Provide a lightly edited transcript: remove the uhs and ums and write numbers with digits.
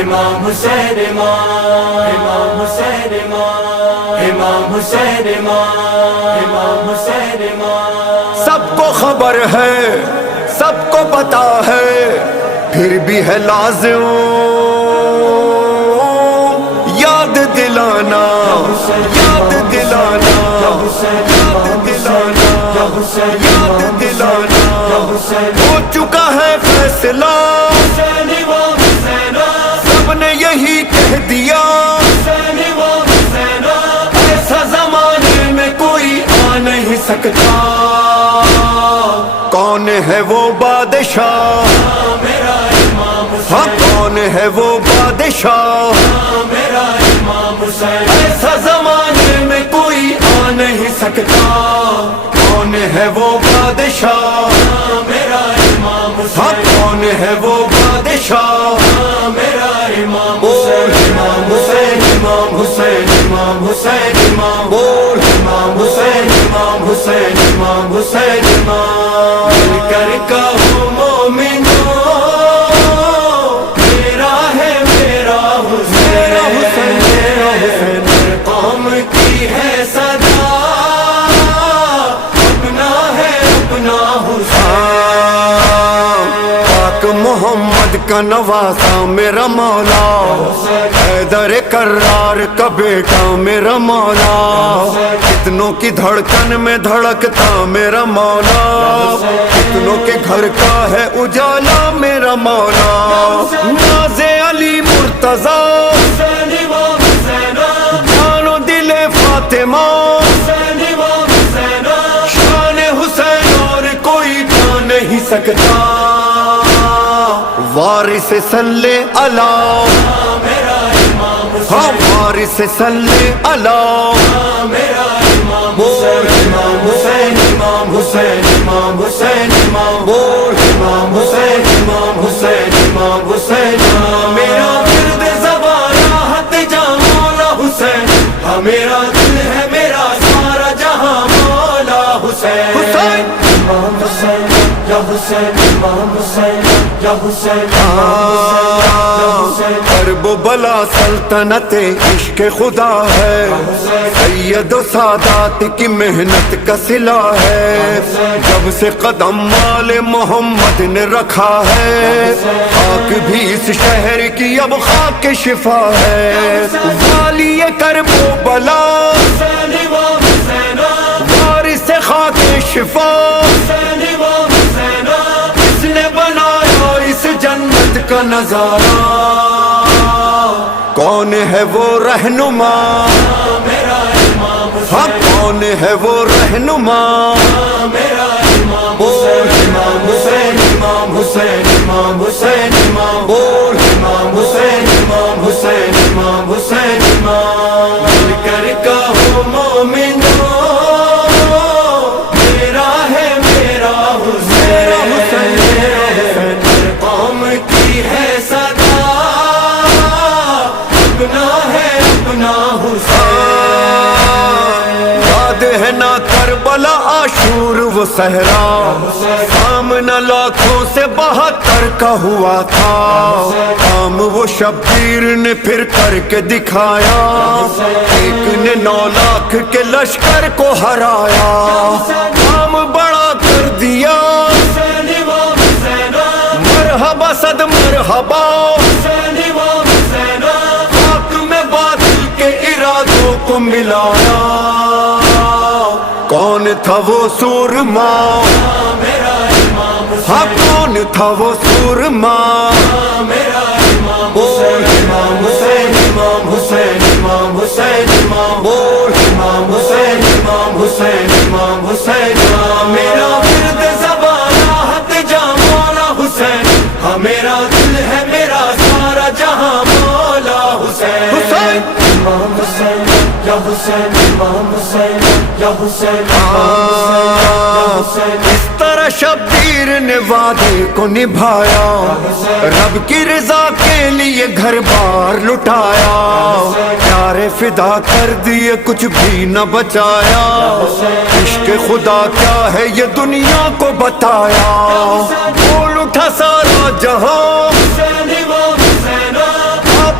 امام حسین امام حسین امام حسین امام حسین سب کو خبر ہے، سب کو پتا ہے، پھر بھی ہے لازم یاد دلانا، یاد دلانا، یاد دلانا، یاد دلانا۔ ہو چکا ہے فیصلہ، سب نے یہی کہہ دیا، ایسا زمانے میں کوئی آ نہیں سکتا۔ کون ہے وہ بادشاہ، ہاں کون ہے وہ بادشاہ، ایسا زمانے میں کوئی آ نہیں سکتا۔ کون ہے وہ بادشاہ، ہاں کون ہے وہ بادشاہ، بول امام حسین امام حسین امام حسین امام، بول امام حسین امام حسین امام حسین امام۔ مل کر کہو مومنو میرا ہے میرا حسین، ہر قوم کی ہے صدا، اپنا ہے اپنا حسین۔ پاک محمد کا نواسا میرا مولا، حیدر کرار کا بیٹا میرا مولا، کتنوں کی دھڑکن میں دھڑکتا میرا مولا، کتنوں کے گھر کا ہے اجالا میرا مولا۔ ناز علی مرتضیٰ، جان و دل فاطمہ، شان حسین اور کوئی پا نہیں سکتا۔ وارث صلی اللہ، ہاں وارث صلی اللہ، بول امام حسین امام حسین امام حسین امام، بول امام حسین امام حسین امام حسین امام۔ میرا ورد زبان راحت جہاں مولا حسین، ہاں میرا دل ہے میرا سارا جہاں مولا حسین۔ حسین امام حسین یا حسین امام حسین یا حسین، حرب و بلا سلطنت عشق خدا ہے، سید و سادات کی محنت کا صلہ ہے۔ جب سے قدم مال محمد نے رکھا ہے، خاک بھی اس شہر کی اب خاک شفا ہے۔ والی کرب و بلا، وارث خاک شفا، اس نے بنایا اس جنت کا نظارہ۔ کون ہے وہ رہنما، ہاں کون ہے وہ رہنما، بول امام حسین امام حسین امام حسین امام، بول امام حسین امام حسین امام حسین امام۔ مل کر کہو مومنو میرا ہے میرا حسین، ہر قوم کی ہے صدا، اپنا ہے اپنا حسین۔ یاد ہے نا کربلا عاشور وہ صحرا، سامنا لاکھوں سے 72 کا ہوا تھا، کام وہ شبیر نے پھر کر کے دکھایا، ایک نے 9 لاکھ کے لشکر کو ہرایا، کام بڑا کر دیا، مرحبا صد مرحبا، خاک میں باطل کے ارادوں کو ملایا۔ کون تھا وہ سورما، ہاں کون تھا وہ سورما، بول امام حسین امام حسین امام حسین امام، بول امام حسین امام حسین امام حسین امام۔ میرا ورد زبان راحت جہاں مولا حسین، ہاں میرا دل ہے میرا سارا جہاں مولا حسین۔ حسین امام حسین یا حسین امام حسین یا حسین، اس طرح شبیر نے وعدے کو نبھایا، رب کی رضا کے لیے گھر بار لٹایا، پیارے فدا کر دیے کچھ بھی نہ بچایا، عشق خدا کیا ہے یہ دنیا کو بتایا، بول اٹھا سارا جہاں